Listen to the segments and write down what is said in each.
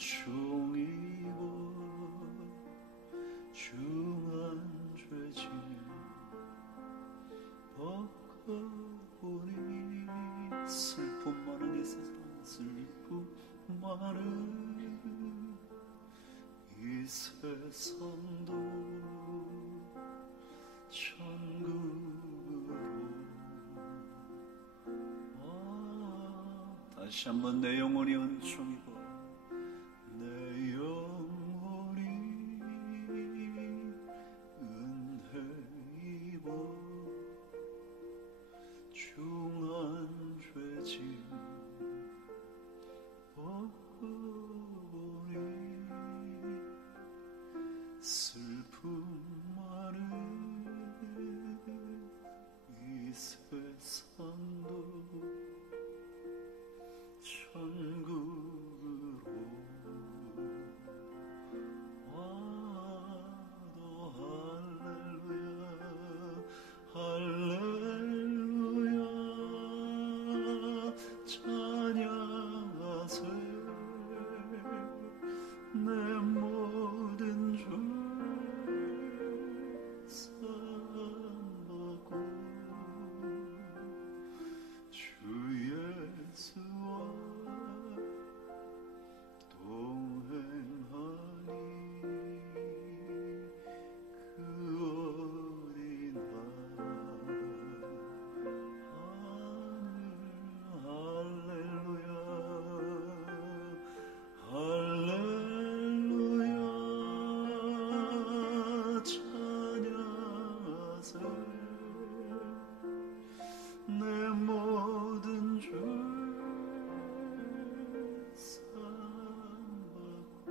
은총이고 중한 죄짐 벗어보니 슬픔 많은 이 세상 슬픔 많은 이 세상도 천국으로 다시 한번 내 영혼이 은총이고 내 영혼이 은혜이고 중한 죄짐 벗어보니 슬픔 많은 이 세상도 천국으로 와도 할렐루야 할렐루야 찬양하세 내 모든 죄 사함받고 주 예수와 동행하니 그 어디나 할렐루야 할렐루야 찬양하세 내 모든 죄 사함받고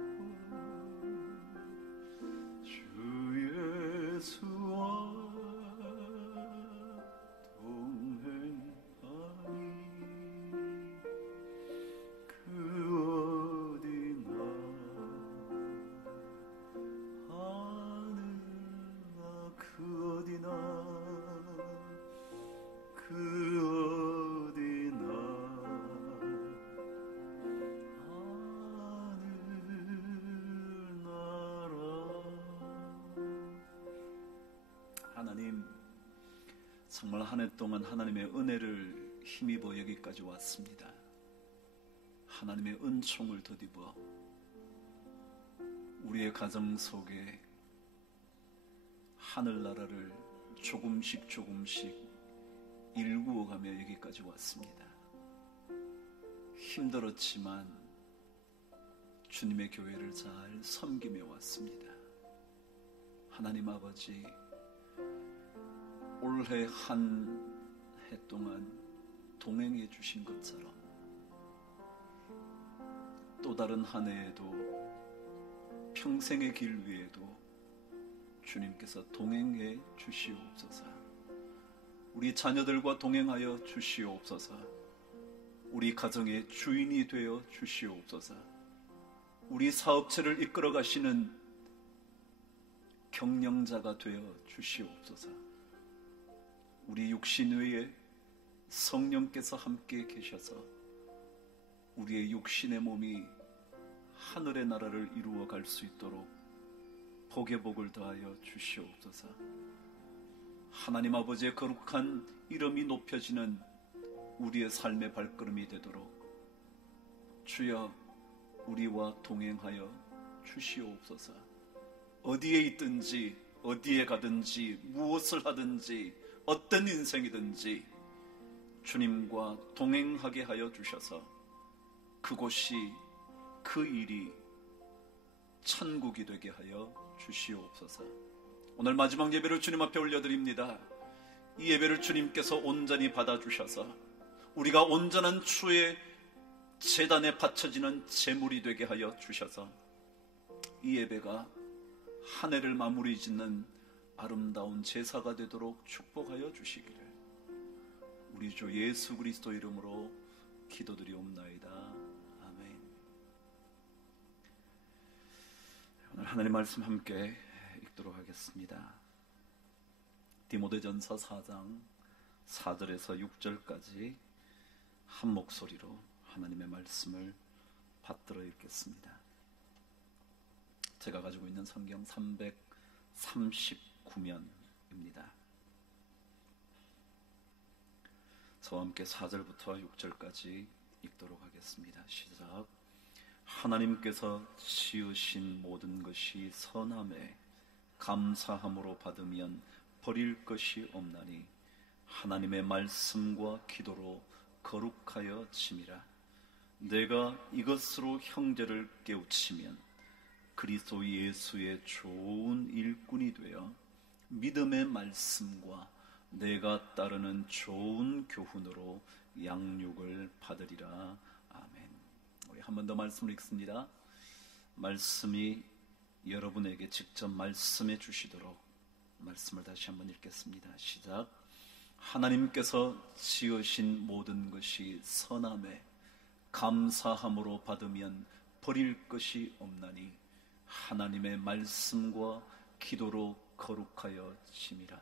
주 예수와 동행하니 그 어디나 하늘아 그 어디나 그 어디나 하늘나라. 하나님, 정말 한 해 동안 하나님의 은혜를 힘입어 여기까지 왔습니다. 하나님의 은총을 덧입어 우리의 가정 속에 하늘나라를 조금씩 일구어가며 여기까지 왔습니다. 힘들었지만 주님의 교회를 잘 섬기며 왔습니다. 하나님 아버지, 올해 한 해 동안 동행해 주신 것처럼 또 다른 한 해에도 평생의 길 위에도 주님께서 동행해 주시옵소서. 우리 자녀들과 동행하여 주시옵소서. 우리 가정의 주인이 되어 주시옵소서. 우리 사업체를 이끌어 가시는 경영자가 되어 주시옵소서. 우리 육신 외에 성령께서 함께 계셔서 우리의 육신의 몸이 하늘의 나라를 이루어 갈 수 있도록 복의 복을 더하여 주시옵소서. 하나님 아버지의 거룩한 이름이 높여지는 우리의 삶의 발걸음이 되도록 주여 우리와 동행하여 주시옵소서. 어디에 있든지 어디에 가든지 무엇을 하든지 어떤 인생이든지 주님과 동행하게 하여 주셔서 그곳이 그 일이 천국이 되게 하여 주시옵소서. 오늘 마지막 예배를 주님 앞에 올려드립니다. 이 예배를 주님께서 온전히 받아주셔서 우리가 온전한 주의 제단에 바쳐지는 제물이 되게 하여 주셔서 이 예배가 한 해를 마무리 짓는 아름다운 제사가 되도록 축복하여 주시기를 우리 주 예수 그리스도 이름으로 기도드리옵나이다. 아멘. 오늘 하나님 말씀 함께 읽도록 하겠습니다. 디모데전서 4장 4절에서 6절까지 한 목소리로 하나님의 말씀을 받들어 읽겠습니다. 제가 가지고 있는 성경 339면입니다. 저와 함께 4절부터 6절까지 읽도록 하겠습니다. 시작. 하나님께서 지으신 모든 것이 선함에 감사함으로 받으면 버릴 것이 없나니 하나님의 말씀과 기도로 거룩하여 짐이라. 내가 이것으로 형제를 깨우치면 그리스도 예수의 좋은 일꾼이 되어 믿음의 말씀과 내가 따르는 좋은 교훈으로 양육을 받으리라. 아멘. 우리 한 번 더 말씀을 읽습니다. 말씀이 여러분에게 직접 말씀해 주시도록 말씀을 다시 한번 읽겠습니다. 시작. 하나님께서 지으신 모든 것이 선함에 감사함으로 받으면 버릴 것이 없나니 하나님의 말씀과 기도로 거룩하여 짐이라.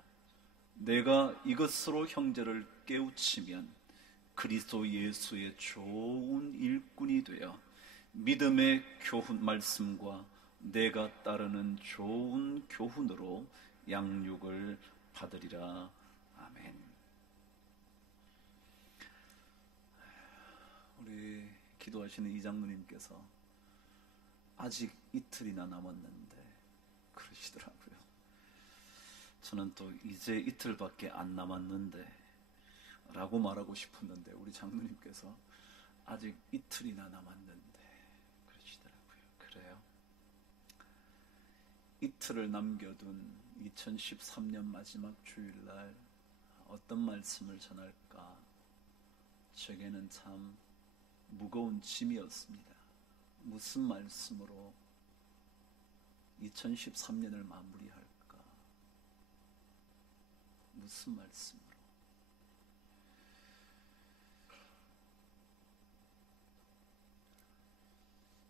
내가 이것으로 형제를 깨우치면 그리스도 예수의 좋은 일꾼이 되어 믿음의 교훈 말씀과 내가 따르는 좋은 교훈으로 양육을 받으리라. 아멘. 우리 기도하시는 이장로님께서 아직 이틀이나 남았는데 그러시더라고요. 저는 또 이제 이틀밖에 안 남았는데 라고 말하고 싶었는데 우리 장로님께서 아직 이틀이나 남았는데 그러시더라고요. 그래요. 이틀을 남겨둔 2013년 마지막 주일날 어떤 말씀을 전할까? 제게는 참 무거운 짐이었습니다. 무슨 말씀으로 2013년을 마무리할까? 무슨 말씀으로?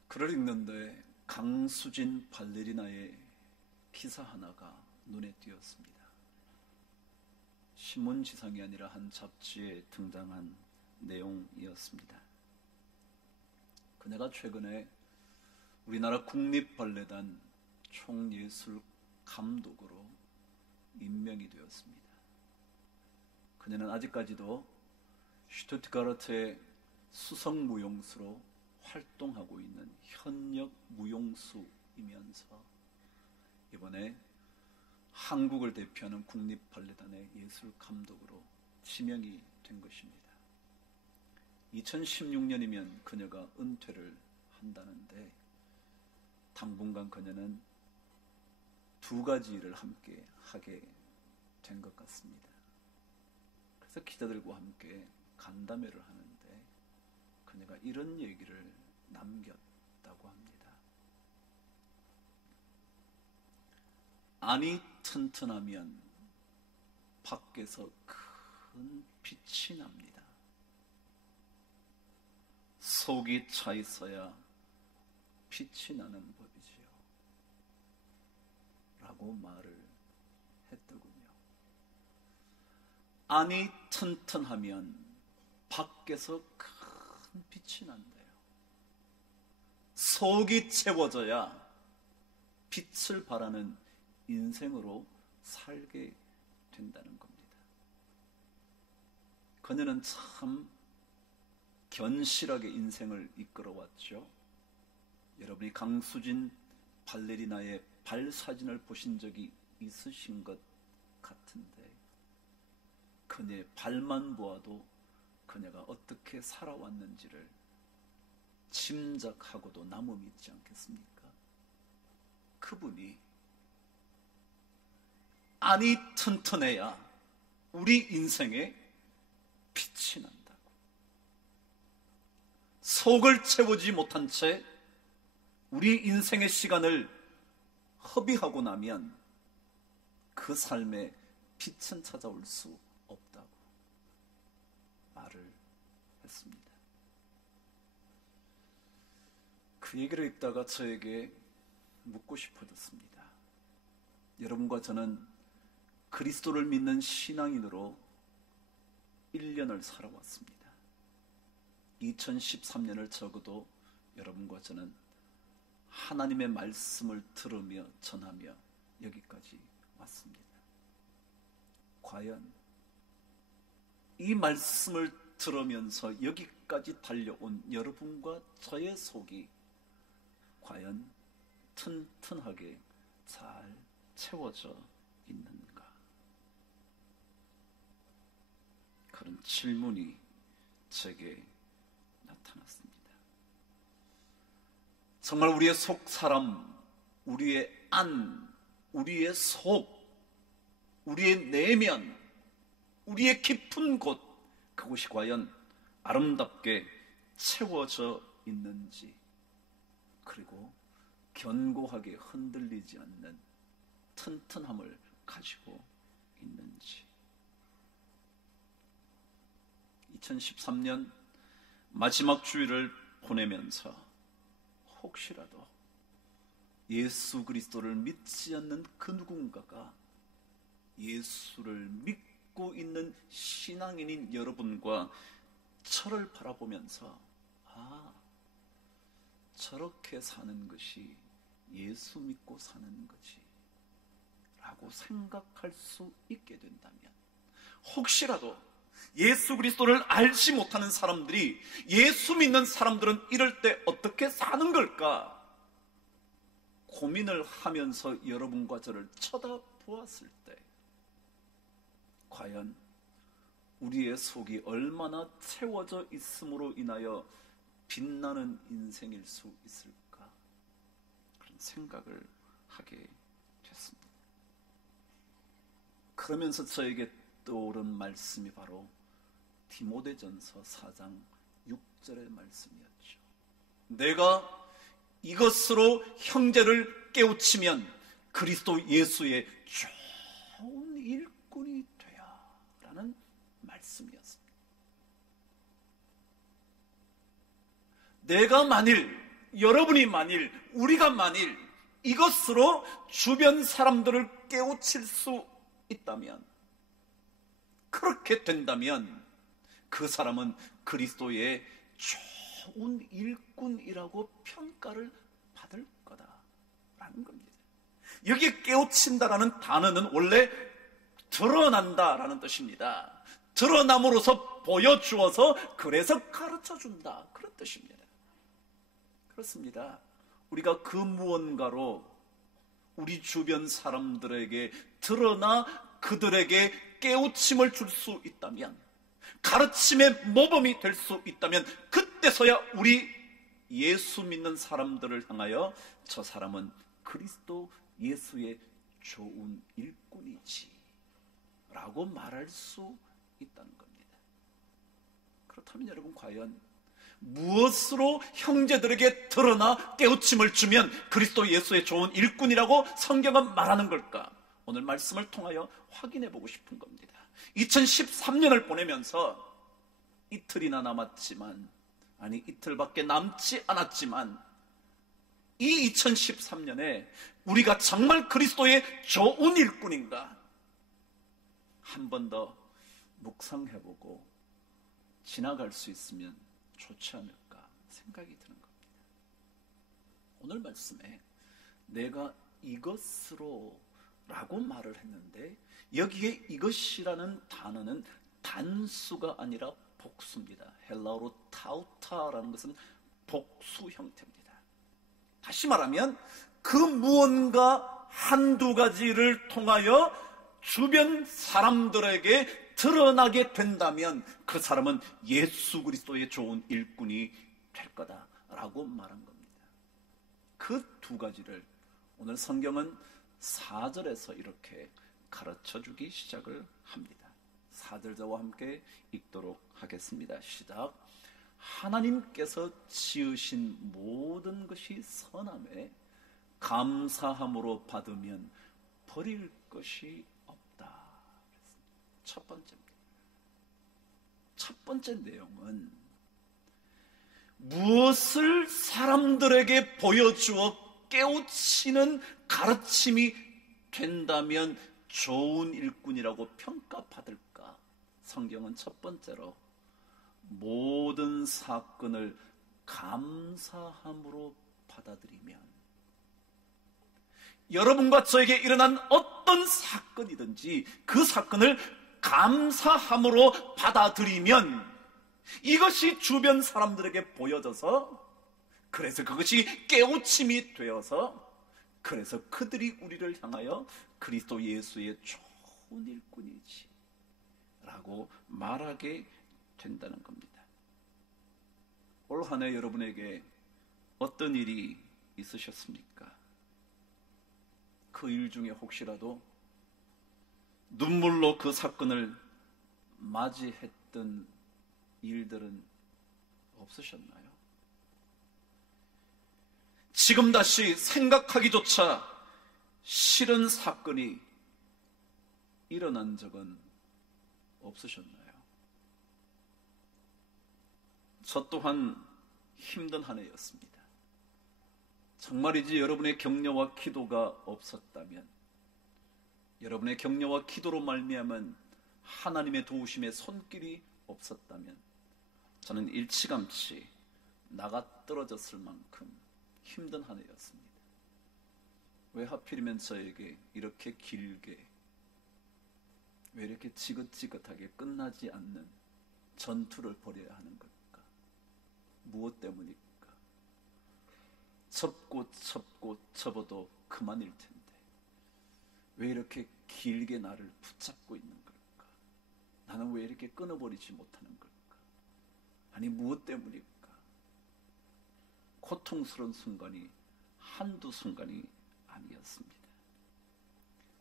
글을 읽는데 강수진 발레리나의 기사 하나가 눈에 띄었습니다. 신문지상이 아니라 한 잡지에 등장한 내용이었습니다. 그녀가 최근에 우리나라 국립발레단 총예술 감독으로 임명이 되었습니다. 그녀는 아직까지도 슈투트가르트의 수석무용수로 활동하고 있는 현역 무용수이면서 이번에 한국을 대표하는 국립발레단의 예술감독으로 지명이 된 것입니다. 2016년이면 그녀가 은퇴를 한다는데 당분간 그녀는 두 가지 일을 함께 하게 된 것 같습니다. 그래서 기자들과 함께 간담회를 하는데 그녀가 이런 얘기를 남겼다고 합니다. 안이 튼튼하면 밖에서 큰 빛이 납니다. 속이 차 있어야 빛이 나는 법이지요. 라고 말을 했더군요. 안이 튼튼하면 밖에서 큰 빛이 난대요. 속이 채워져야 빛을 발하는 인생으로 살게 된다는 겁니다. 그녀는 참 견실하게 인생을 이끌어왔죠. 여러분이 강수진 발레리나의 발사진을 보신 적이 있으신 것 같은데 그녀의 발만 보아도 그녀가 어떻게 살아왔는지를 짐작하고도 남음이 있지 않겠습니까? 그분이 안이 튼튼해야 우리 인생에 빛이 난다고. 속을 채우지 못한 채 우리 인생의 시간을 허비하고 나면 그 삶에 빛은 찾아올 수 없다고 말을 했습니다. 그 얘기를 읽다가 저에게 묻고 싶어졌습니다. 여러분과 저는 그리스도를 믿는 신앙인으로 1년을 살아왔습니다. 2013년을 적어도 여러분과 저는 하나님의 말씀을 들으며 전하며 여기까지 왔습니다. 과연 이 말씀을 들으면서 여기까지 달려온 여러분과 저의 속이 과연 튼튼하게 잘 채워져 있는가? 그런 질문이 제게 나타났습니다. 정말 우리의 속 사람, 우리의 안, 우리의 속, 우리의 내면, 우리의 깊은 곳, 그곳이 과연 아름답게 채워져 있는지, 그리고 견고하게 흔들리지 않는 튼튼함을 가지고 있는지. 2013년 마지막 주일을 보내면서 혹시라도 예수 그리스도를 믿지 않는 그 누군가가 예수를 믿고 있는 신앙인인 여러분과 저를 바라보면서 저렇게 사는 것이 예수 믿고 사는 거지 라고 생각할 수 있게 된다면, 혹시라도 예수 그리스도를 알지 못하는 사람들이 예수 믿는 사람들은 이럴 때 어떻게 사는 걸까 고민을 하면서 여러분과 저를 쳐다보았을 때 과연 우리의 속이 얼마나 채워져 있음으로 인하여 빛나는 인생일 수 있을까, 그런 생각을 하게 됐습니다. 그러면서 저에게 떠오른 말씀이 바로 디모데전서 4장 6절의 말씀이었죠. 내가 이것으로 형제를 깨우치면 그리스도 예수의 좋은 일꾼이 되야 라는 말씀이었습니다. 내가 만일, 여러분이 만일, 우리가 만일 이것으로 주변 사람들을 깨우칠 수 있다면, 그렇게 된다면 그 사람은 그리스도의 좋은 일꾼이라고 평가를 받을 거다라는 겁니다. 여기 깨우친다라는 단어는 원래 드러난다라는 뜻입니다. 드러남으로써 보여주어서 그래서 가르쳐준다, 그런 뜻입니다. 그렇습니다. 우리가 그 무언가로 우리 주변 사람들에게 드러나 그들에게 깨우침을 줄 수 있다면, 가르침의 모범이 될 수 있다면, 그때서야 우리 예수 믿는 사람들을 향하여 저 사람은 그리스도 예수의 좋은 일꾼이지 라고 말할 수 있다는 겁니다. 그렇다면 여러분, 과연 무엇으로 형제들에게 드러나 깨우침을 주면 그리스도 예수의 좋은 일꾼이라고 성경은 말하는 걸까? 오늘 말씀을 통하여 확인해 보고 싶은 겁니다. 2013년을 보내면서 이틀이나 남았지만, 아니 이틀밖에 남지 않았지만, 이 2013년에 우리가 정말 그리스도의 좋은 일꾼인가 한 번 더 묵상해보고 지나갈 수 있으면 좋지 않을까 생각이 드는 겁니다. 오늘 말씀에 내가 이것으로 라고 말을 했는데, 여기에 이것이라는 단어는 단수가 아니라 복수입니다. 헬라어로 타우타라는 것은 복수 형태입니다. 다시 말하면 그 무언가 한두 가지를 통하여 주변 사람들에게 드러나게 된다면 그 사람은 예수 그리스도의 좋은 일꾼이 될 거다라고 말한 겁니다. 그 두 가지를 오늘 성경은 4절에서 이렇게 가르쳐주기 시작을 합니다. 4절 저와 함께 읽도록 하겠습니다. 시작. 하나님께서 지으신 모든 것이 선함에 감사함으로 받으면 버릴 것이 없다. 첫 번째입니다. 첫 번째 내용은 무엇을 사람들에게 보여주어 깨우치는 가르침이 된다면 좋은 일꾼이라고 평가받을까? 성경은 첫 번째로 모든 사건을 감사함으로 받아들이면 여러분과 저에게 일어난 어떤 사건이든지 그 사건을 감사함으로 받아들이면 이것이 주변 사람들에게 보여져서, 그래서 그것이 깨우침이 되어서, 그래서 그들이 우리를 향하여 그리스도 예수의 좋은 일꾼이지 라고 말하게 된다는 겁니다. 올 한 해 여러분에게 어떤 일이 있으셨습니까? 그 일 중에 혹시라도 눈물로 그 사건을 맞이했던 일들은 없으셨나요? 지금 다시 생각하기조차 싫은 사건이 일어난 적은 없으셨나요? 저 또한 힘든 한 해였습니다. 정말이지 여러분의 격려와 기도가 없었다면, 여러분의 격려와 기도로 말미암은 하나님의 도우심의 손길이 없었다면 저는 일찌감치 나가 떨어졌을 만큼 힘든 한 해였습니다. 왜 하필이면 저에게 이렇게 길게, 왜 이렇게 지긋지긋하게 끝나지 않는 전투를 벌여야 하는 걸까? 무엇 때문일까? 접고 접어도 그만일 텐데 왜 이렇게 길게 나를 붙잡고 있는 걸까? 나는 왜 이렇게 끊어버리지 못하는 걸까? 아니, 무엇 때문일까? 고통스러운 순간이 한두 순간이 아니었습니다.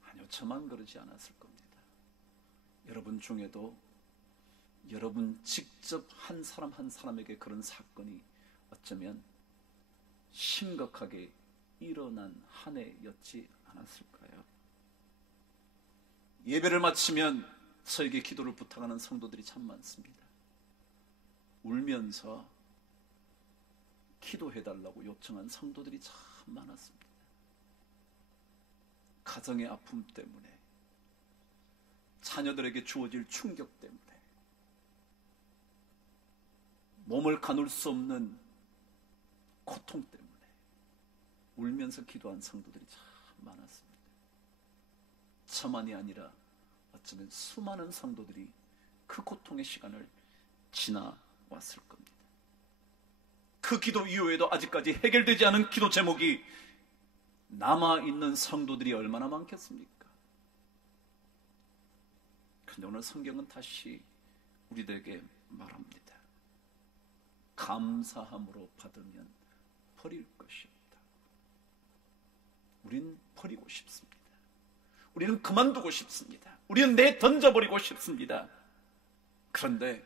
아니요, 저만 그러지 않았을 겁니다. 여러분 중에도 여러분 직접 한 사람 한 사람에게 그런 사건이 어쩌면 심각하게 일어난 한 해였지 않았을까요? 예배를 마치면 저에게 기도를 부탁하는 성도들이 참 많습니다. 울면서 기도해달라고 요청한 성도들이 참 많았습니다. 가정의 아픔 때문에, 자녀들에게 주어질 충격 때문에, 몸을 가눌 수 없는 고통 때문에 울면서 기도한 성도들이 참 많았습니다. 저만이 아니라 어쩌면 수많은 성도들이 그 고통의 시간을 지나왔을 겁니다. 그 기도 이후에도 아직까지 해결되지 않은 기도 제목이 남아있는 성도들이 얼마나 많겠습니까? 그런데 오늘 성경은 다시 우리들에게 말합니다. 감사함으로 받으면 버릴 것이 없다. 우리는 버리고 싶습니다. 우리는 그만두고 싶습니다. 우리는 내던져버리고 싶습니다. 그런데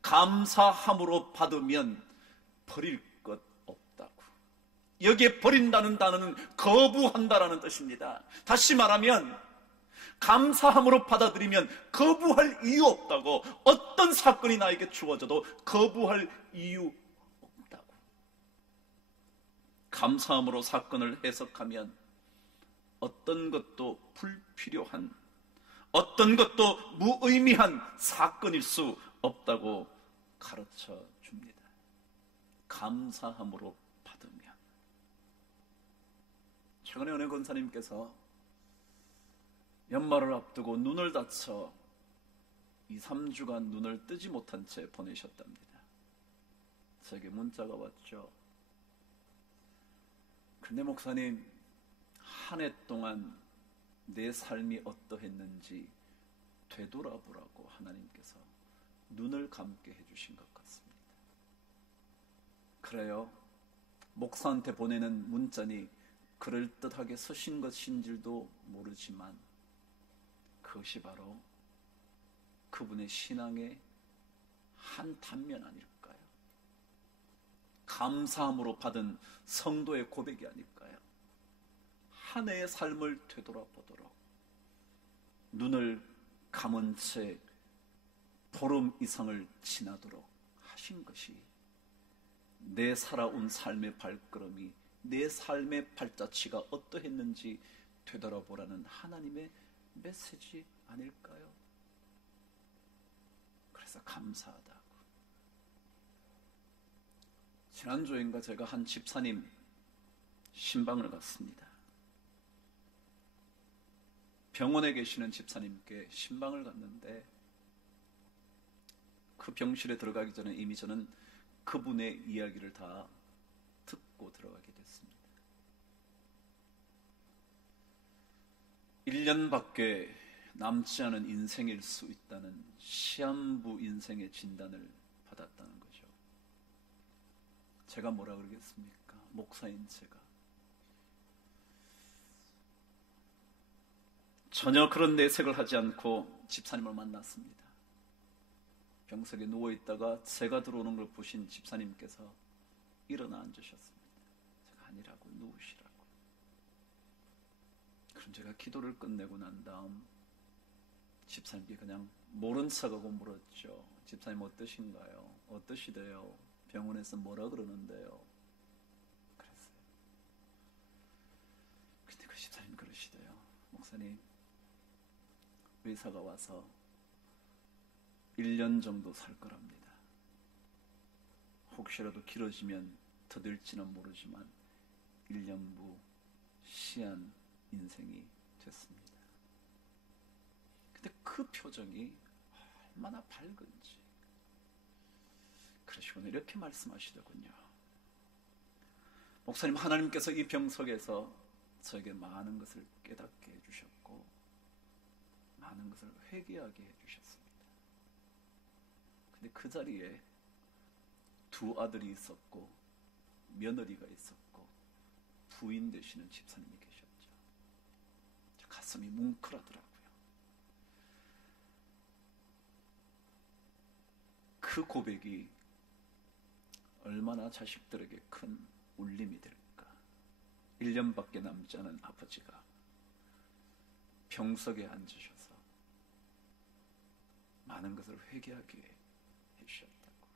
감사함으로 받으면 버릴 것 없다고. 여기에 버린다는 단어는 거부한다라는 뜻입니다. 다시 말하면 감사함으로 받아들이면 거부할 이유 없다고. 어떤 사건이 나에게 주어져도 거부할 이유 없다고. 감사함으로 사건을 해석하면 어떤 것도 불필요한, 어떤 것도 무의미한 사건일 수 없다고 가르쳐 줍니다. 감사함으로 받으면. 최근에 은혜 권사님께서 연말을 앞두고 눈을 다쳐 2, 3주간 눈을 뜨지 못한 채 보내셨답니다. 저에게 문자가 왔죠. 근데 목사님, 한 해 동안 내 삶이 어떠했는지 되돌아보라고 하나님께서 눈을 감게 해주신 것 같습니다. 그래요, 목사한테 보내는 문자니 그럴듯하게 쓰신 것인 줄도 모르지만 그것이 바로 그분의 신앙의 한 단면 아닐까요? 감사함으로 받은 성도의 고백이 아닐까요? 한 해의 삶을 되돌아보도록 눈을 감은 채 보름 이상을 지나도록 하신 것이 내 살아온 삶의 발걸음이, 내 삶의 발자취가 어떠했는지 되돌아보라는 하나님의 메시지 아닐까요? 그래서 감사하다고. 지난주인가 제가 한 집사님 신방을 갔습니다. 병원에 계시는 집사님께 신방을 갔는데 그 병실에 들어가기 전에 이미 저는 그분의 이야기를 다 듣고 들어가게 됐습니다. 1년밖에 남지 않은 인생일 수 있다는 시한부 인생의 진단을 받았다는 거죠. 제가 뭐라 그러겠습니까? 목사인 제가. 전혀 그런 내색을 하지 않고 집사님을 만났습니다. 병석에 누워있다가 제가 들어오는 걸 보신 집사님께서 일어나 앉으셨습니다. 제가 아니라고, 누우시라고. 그럼 제가 기도를 끝내고 난 다음 집사님께 그냥 모른 척하고 물었죠. 집사님 어떠신가요? 어떠시대요? 병원에서 뭐라 그러는데요? 그랬어요. 근데 그 집사님 그러시대요. 목사님, 의사가 와서 1년 정도 살 거랍니다. 혹시라도 길어지면 더 될지는 모르지만 1년부 시한 인생이 됐습니다. 근데 그 표정이 얼마나 밝은지. 그러시고는 이렇게 말씀하시더군요. 목사님, 하나님께서 이 병석에서 저에게 많은 것을 깨닫게 해주셨고 많은 것을 회개하게 해주셨습니다. 근데 그 자리에 두 아들이 있었고 며느리가 있었고 부인 되시는 집사님이 계셨죠. 가슴이 뭉클하더라고요. 그 고백이 얼마나 자식들에게 큰 울림이 될까. 1년밖에 남지 않은 아버지가 병석에 앉으셔서 많은 것을 회개하게 해주셨다고.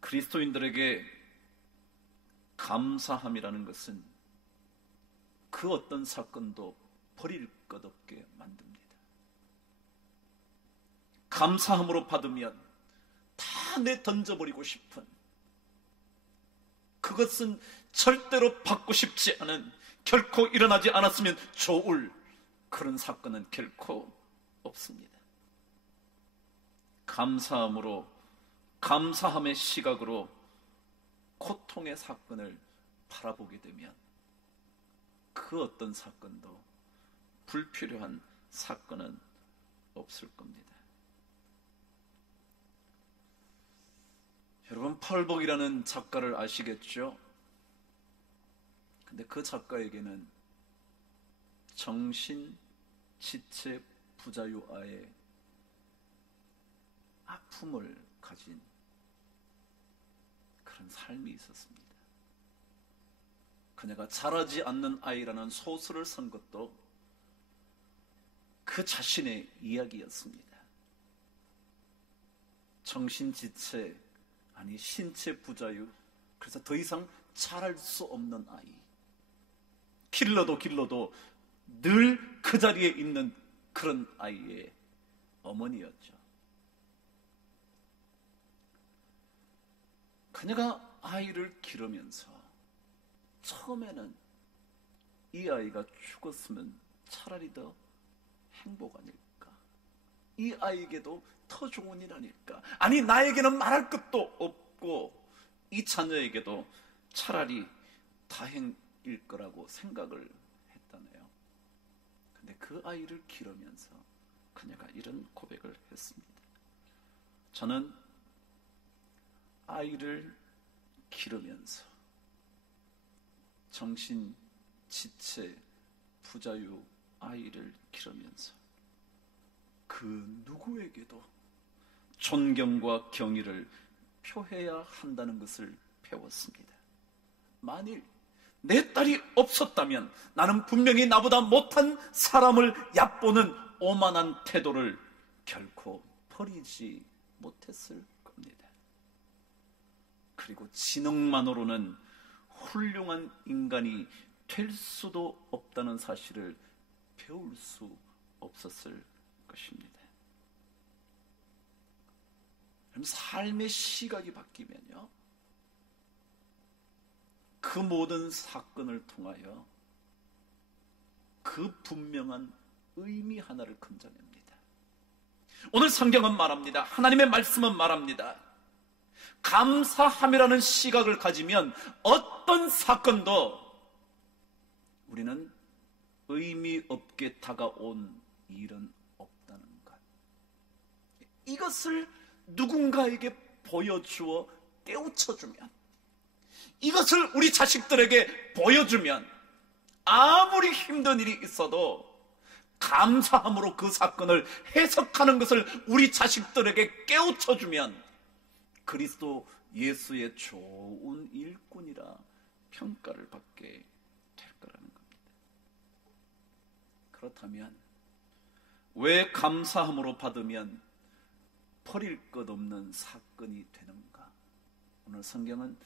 그리스도인들에게 감사함이라는 것은 그 어떤 사건도 버릴 것 없게 만듭니다. 감사함으로 받으면 다 내 던져버리고 싶은, 그것은 절대로 받고 싶지 않은, 결코 일어나지 않았으면 좋을 그런 사건은 결코 없습니다. 감사함으로, 감사함의 시각으로 고통의 사건을 바라보게 되면 그 어떤 사건도 불필요한 사건은 없을 겁니다. 여러분, 펄복이라는 작가를 아시겠죠? 근데 그 작가에게는 정신, 지체, 부자유아의 아픔을 가진 그런 삶이 있었습니다. 그녀가 자라지 않는 아이라는 소설을 쓴 것도 그 자신의 이야기였습니다. 정신, 지체, 아니 신체 부자유, 그래서 더 이상 자랄 수 없는 아이, 길러도 늘 그 자리에 있는 그런 아이의 어머니였죠. 그녀가 아이를 기르면서 처음에는 이 아이가 죽었으면 차라리 더 행복 아닐까, 이 아이에게도 더 좋은 일 아닐까, 아니 나에게는 말할 것도 없고 이 자녀에게도 차라리 다행일 거라고 생각을 했다네요. 근데 그 아이를 기르면서 그녀가 이런 고백을 했습니다. 저는 아이를 기르면서 정신, 지체, 부자유 아이를 기르면서 그 누구에게도 존경과 경의를 표해야 한다는 것을 배웠습니다. 만일 내 딸이 없었다면 나는 분명히 나보다 못한 사람을 얕보는 오만한 태도를 결코 버리지 못했을 겁니다. 그리고 지능만으로는 훌륭한 인간이 될 수도 없다는 사실을 배울 수 없었을 것입니다. 그럼 삶의 시각이 바뀌면요, 그 모든 사건을 통하여 그 분명한 의미 하나를 건져냅니다. 오늘 성경은 말합니다. 하나님의 말씀은 말합니다. 감사함이라는 시각을 가지면 어떤 사건도 우리는 의미 없게 다가온 일은 없다는 것. 이것을 누군가에게 보여주어 깨우쳐주면, 이것을 우리 자식들에게 보여주면 아무리 힘든 일이 있어도 감사함으로 그 사건을 해석하는 것을 우리 자식들에게 깨우쳐주면 그리스도 예수의 좋은 일꾼이라 평가를 받게 될 거라는 겁니다. 그렇다면 왜 감사함으로 받으면 버릴 것 없는 사건이 되는가? 오늘 성경은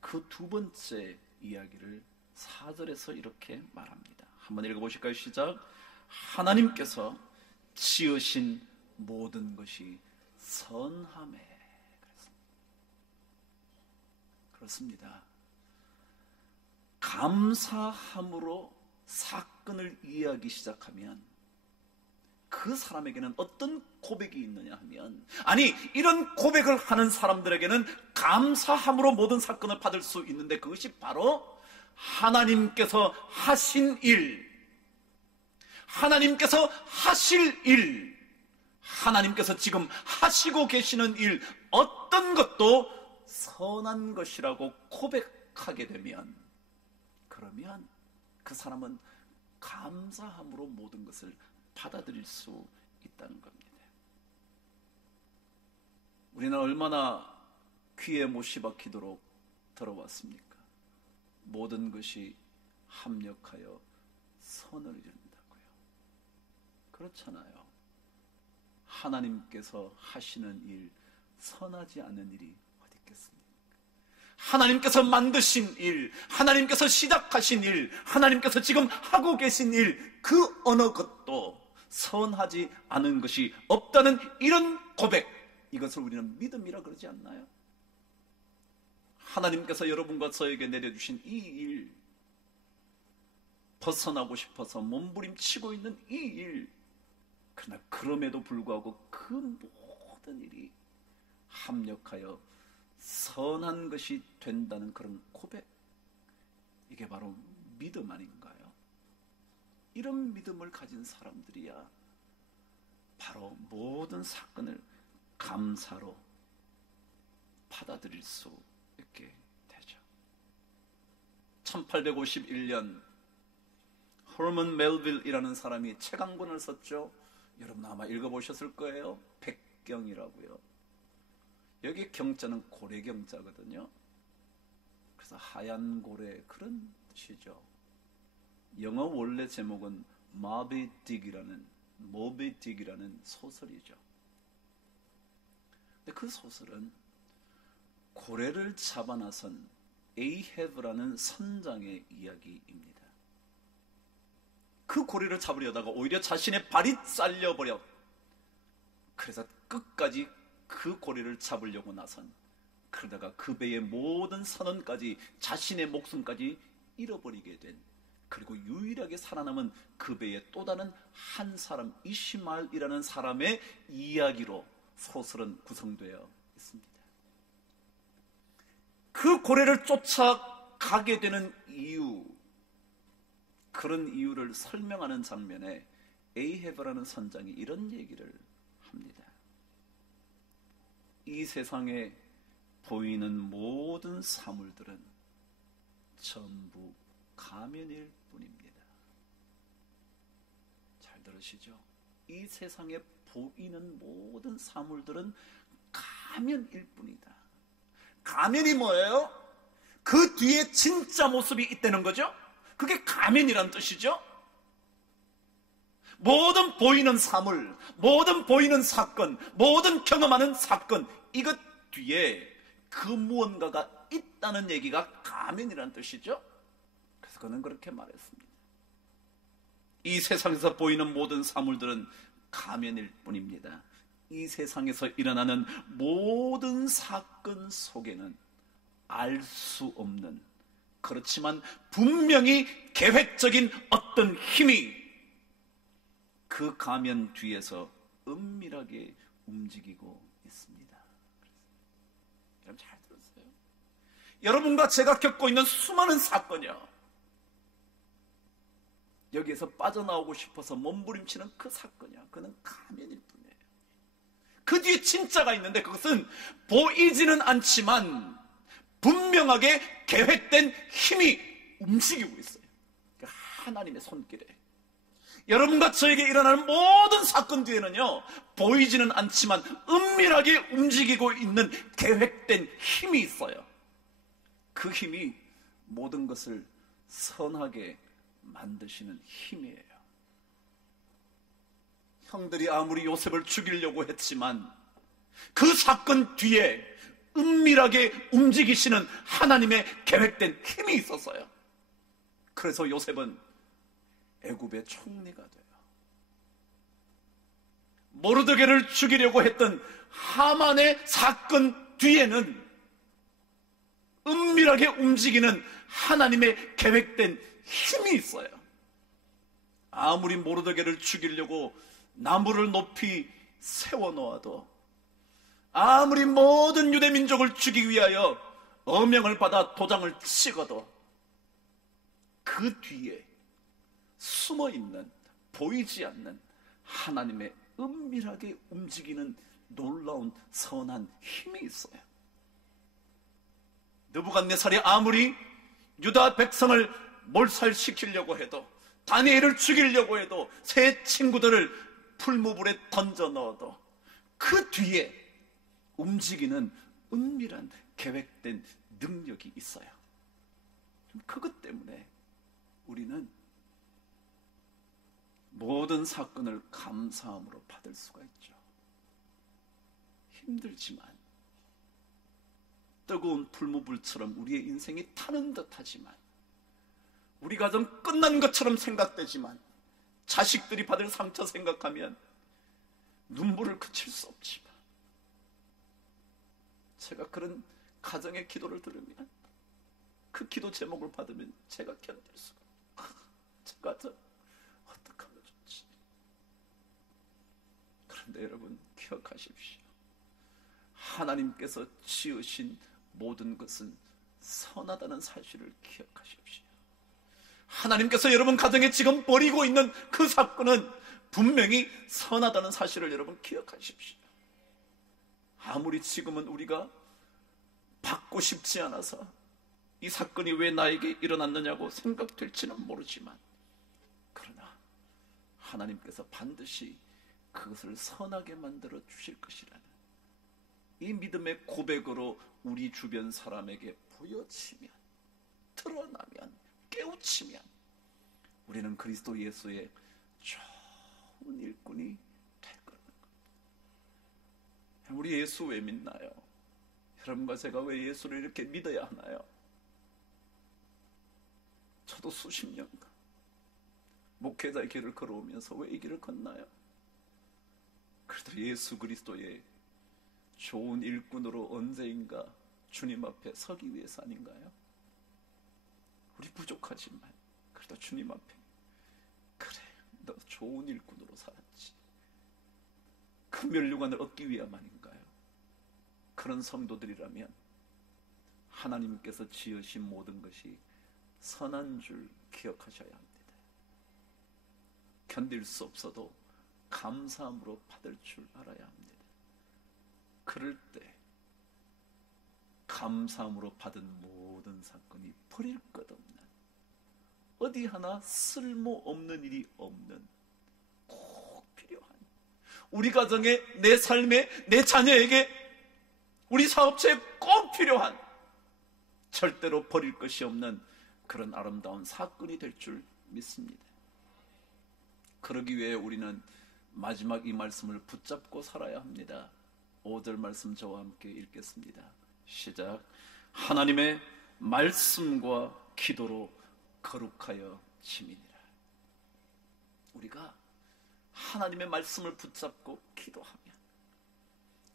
그 두 번째 이야기를 4절에서 이렇게 말합니다. 한번 읽어보실까요? 시작. 하나님께서 지으신 모든 것이 선하매. 그렇습니다. 감사함으로 사건을 이해하기 시작하면 그 사람에게는 어떤 고백이 있느냐 하면, 아니 이런 고백을 하는 사람들에게는 감사함으로 모든 사건을 받을 수 있는데 그것이 바로 하나님께서 하신 일, 하나님께서 하실 일, 하나님께서 지금 하시고 계시는 일, 어떤 것도 선한 것이라고 고백하게 되면, 그러면 그 사람은 감사함으로 모든 것을 받아들일 수 있다는 겁니다. 우리는 얼마나 귀에 못이 박히도록 들어왔습니까? 모든 것이 합력하여 선을 이룬다고요. 그렇잖아요. 하나님께서 하시는 일, 선하지 않은 일이 어디 있겠습니까? 하나님께서 만드신 일, 하나님께서 시작하신 일, 하나님께서 지금 하고 계신 일, 그 어느 것도 선하지 않은 것이 없다는 이런 고백, 이것을 우리는 믿음이라 그러지 않나요? 하나님께서 여러분과 저에게 내려주신 이 일, 벗어나고 싶어서 몸부림치고 있는 이 일, 그러나 그럼에도 불구하고 그 모든 일이 합력하여 선한 것이 된다는 그런 고백, 이게 바로 믿음 아닌가요? 이런 믿음을 가진 사람들이야 바로 모든 사건을 감사로 받아들일 수 있게 되죠. 1851년 허먼 멜빌이라는 사람이 책 한 권을 썼죠. 여러분 아마 읽어보셨을 거예요. 백경이라고요. 여기 경자는 고래경자거든요. 그래서 하얀 고래, 그런 뜻이죠. 영어 원래 제목은 모비 딕이라는 소설이죠. 근데 그 소설은 고래를 잡아 나선 에이헤브라는 선장의 이야기입니다. 그 고래를 잡으려다가 오히려 자신의 발이 잘려버려. 그래서 끝까지 그 고래를 잡으려고 나선, 그러다가 그 배의 모든 선원까지, 자신의 목숨까지 잃어버리게 된, 그리고 유일하게 살아남은 그 배의 또 다른 한 사람, 이시마엘이라는 사람의 이야기로 소설은 구성되어 있습니다. 그 고래를 쫓아가게 되는 이유, 그런 이유를 설명하는 장면에 에이헤브라는 선장이 이런 얘기를 합니다. 이 세상에 보이는 모든 사물들은 전부 가면일 뿐입니다. 잘 들으시죠? 이 세상에 보이는 모든 사물들은 가면일 뿐이다. 가면이 뭐예요? 그 뒤에 진짜 모습이 있다는 거죠? 그게 가면이란 뜻이죠? 모든 보이는 사물, 모든 보이는 사건, 모든 경험하는 사건, 이것 뒤에 그 무언가가 있다는 얘기가 가면이란 뜻이죠? 그래서 그는 그렇게 말했습니다. 이 세상에서 보이는 모든 사물들은 가면일 뿐입니다. 이 세상에서 일어나는 모든 사건 속에는 알 수 없는 그렇지만 분명히 계획적인 어떤 힘이 그 가면 뒤에서 은밀하게 움직이고 있습니다. 여러분 잘 들었어요? 여러분과 제가 겪고 있는 수많은 사건이요, 여기에서 빠져나오고 싶어서 몸부림치는 그 사건이야, 그는 가면일 뿐이에요. 그 뒤에 진짜가 있는데 그것은 보이지는 않지만 분명하게 계획된 힘이 움직이고 있어요. 하나님의 손길에. 여러분과 저에게 일어나는 모든 사건 뒤에는요, 보이지는 않지만 은밀하게 움직이고 있는 계획된 힘이 있어요. 그 힘이 모든 것을 선하게 만드시는 힘이에요. 형들이 아무리 요셉을 죽이려고 했지만 그 사건 뒤에 은밀하게 움직이시는 하나님의 계획된 힘이 있었어요. 그래서 요셉은 애굽의 총리가 돼요. 모르드게를 죽이려고 했던 하만의 사건 뒤에는 은밀하게 움직이는 하나님의 계획된 힘이 있어요. 아무리 모르드게를 죽이려고 나무를 높이 세워놓아도, 아무리 모든 유대 민족을 죽이기 위하여 어명을 받아 도장을 찍어도 그 뒤에 숨어있는, 보이지 않는 하나님의 은밀하게 움직이는 놀라운 선한 힘이 있어요. 느부갓네살이 아무리 유다 백성을 몰살시키려고 해도, 다니엘을 죽이려고 해도, 새 친구들을 풀무불에 던져 넣어도 그 뒤에 움직이는 은밀한 계획된 능력이 있어요. 그것 때문에 우리는 모든 사건을 감사함으로 받을 수가 있죠. 힘들지만, 뜨거운 풀무불처럼 우리의 인생이 타는 듯하지만, 우리 가정 끝난 것처럼 생각되지만, 자식들이 받을 상처 생각하면 눈물을 그칠 수 없지만, 제가 그런 가정의 기도를 들으면, 그 기도 제목을 받으면 제가 견딜 수가 없어요. 제 가정 어떡하면 좋지. 그런데 여러분 기억하십시오. 하나님께서 지으신 모든 것은 선하다는 사실을 기억하십시오. 하나님께서 여러분 가정에 지금 벌이고 있는 그 사건은 분명히 선하다는 사실을 여러분 기억하십시오. 아무리 지금은 우리가 받고 싶지 않아서 이 사건이 왜 나에게 일어났느냐고 생각될지는 모르지만, 그러나 하나님께서 반드시 그것을 선하게 만들어 주실 것이라는 이 믿음의 고백으로 우리 주변 사람에게 보여지면, 드러나면, 깨우치면 우리는 그리스도 예수의 좋은 일꾼이 될 거라는 겁니다. 우리 예수 왜 믿나요? 여러분과 제가 왜 예수를 이렇게 믿어야 하나요? 저도 수십 년간 목회자의 길을 걸어오면서 왜 이 길을 걷나요? 그래도 예수 그리스도의 좋은 일꾼으로 언제인가 주님 앞에 서기 위해서 아닌가요? 우리 부족하지만 그래도 주님 앞에, 그래, 너 좋은 일꾼으로 살았지, 그 면류관을 얻기 위함 아닌가요? 그런 성도들이라면 하나님께서 지으신 모든 것이 선한 줄 기억하셔야 합니다. 견딜 수 없어도 감사함으로 받을 줄 알아야 합니다. 그럴 때 감사함으로 받은 모든 사건이 버릴 것 없는, 어디 하나 쓸모없는 일이 없는, 꼭 필요한, 우리 가정에, 내 삶에, 내 자녀에게, 우리 사업체에 꼭 필요한, 절대로 버릴 것이 없는 그런 아름다운 사건이 될 줄 믿습니다. 그러기 위해 우리는 마지막 이 말씀을 붙잡고 살아야 합니다. 5절 말씀 저와 함께 읽겠습니다. 시작. 하나님의 말씀과 기도로 거룩하여 지미니라. 우리가 하나님의 말씀을 붙잡고 기도하면,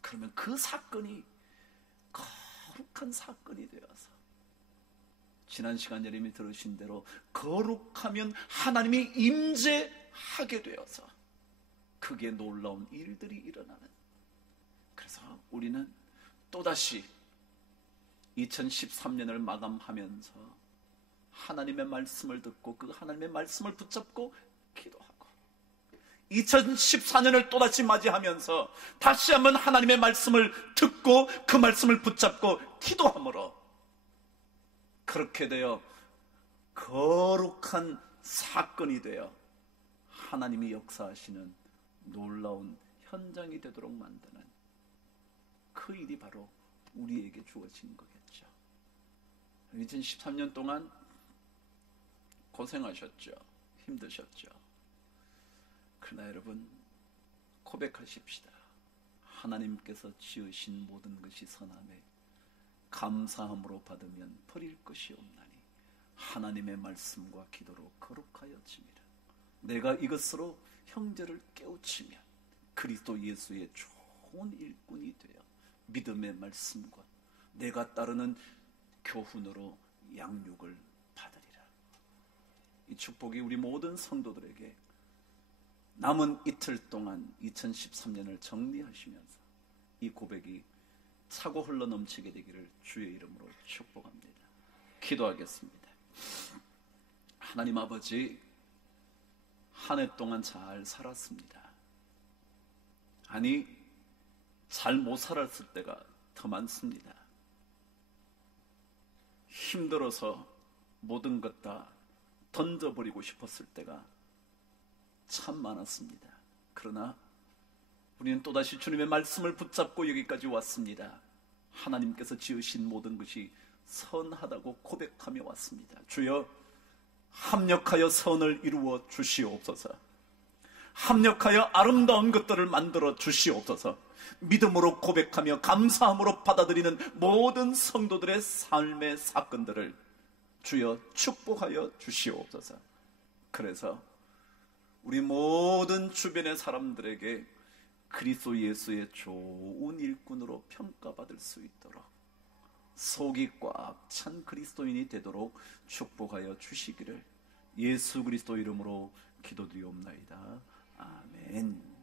그러면 그 사건이 거룩한 사건이 되어서 지난 시간 여러분이 들으신 대로 거룩하면 하나님이 임재하게 되어서 크게 놀라운 일들이 일어나는, 그래서 우리는 또다시 2013년을 마감하면서 하나님의 말씀을 듣고 그 하나님의 말씀을 붙잡고 기도하고, 2014년을 또다시 맞이하면서 다시 한번 하나님의 말씀을 듣고 그 말씀을 붙잡고 기도함으로 그렇게 되어 거룩한 사건이 되어 하나님이 역사하시는 놀라운 현장이 되도록 만드는 그 일이 바로 우리에게 주어진 거겠죠. 2013년 동안 고생하셨죠. 힘드셨죠. 그러나 여러분, 고백하십시다. 하나님께서 지으신 모든 것이 선함에 감사함으로 받으면 버릴 것이 없나니 하나님의 말씀과 기도로 거룩하여 지미라. 내가 이것으로 형제를 깨우치면 그리스도 예수의 좋은 일꾼이 되어 믿음의 말씀과 내가 따르는 교훈으로 양육을 받으리라. 이 축복이 우리 모든 성도들에게 남은 이틀 동안 2013년을 정리하시면서 이 고백이 차고 흘러 넘치게 되기를 주의 이름으로 축복합니다. 기도하겠습니다. 하나님 아버지, 한 해 동안 잘 살았습니다. 아니, 잘 못 살았을 때가 더 많습니다. 힘들어서 모든 것 다 던져버리고 싶었을 때가 참 많았습니다. 그러나 우리는 또다시 주님의 말씀을 붙잡고 여기까지 왔습니다. 하나님께서 지으신 모든 것이 선하다고 고백하며 왔습니다. 주여, 합력하여 선을 이루어 주시옵소서. 합력하여 아름다운 것들을 만들어 주시옵소서. 믿음으로 고백하며 감사함으로 받아들이는 모든 성도들의 삶의 사건들을 주여 축복하여 주시옵소서. 그래서 우리 모든 주변의 사람들에게 그리스도 예수의 좋은 일꾼으로 평가받을 수 있도록 속이 꽉 찬 그리스도인이 되도록 축복하여 주시기를 예수 그리스도 이름으로 기도드리옵나이다. 아멘.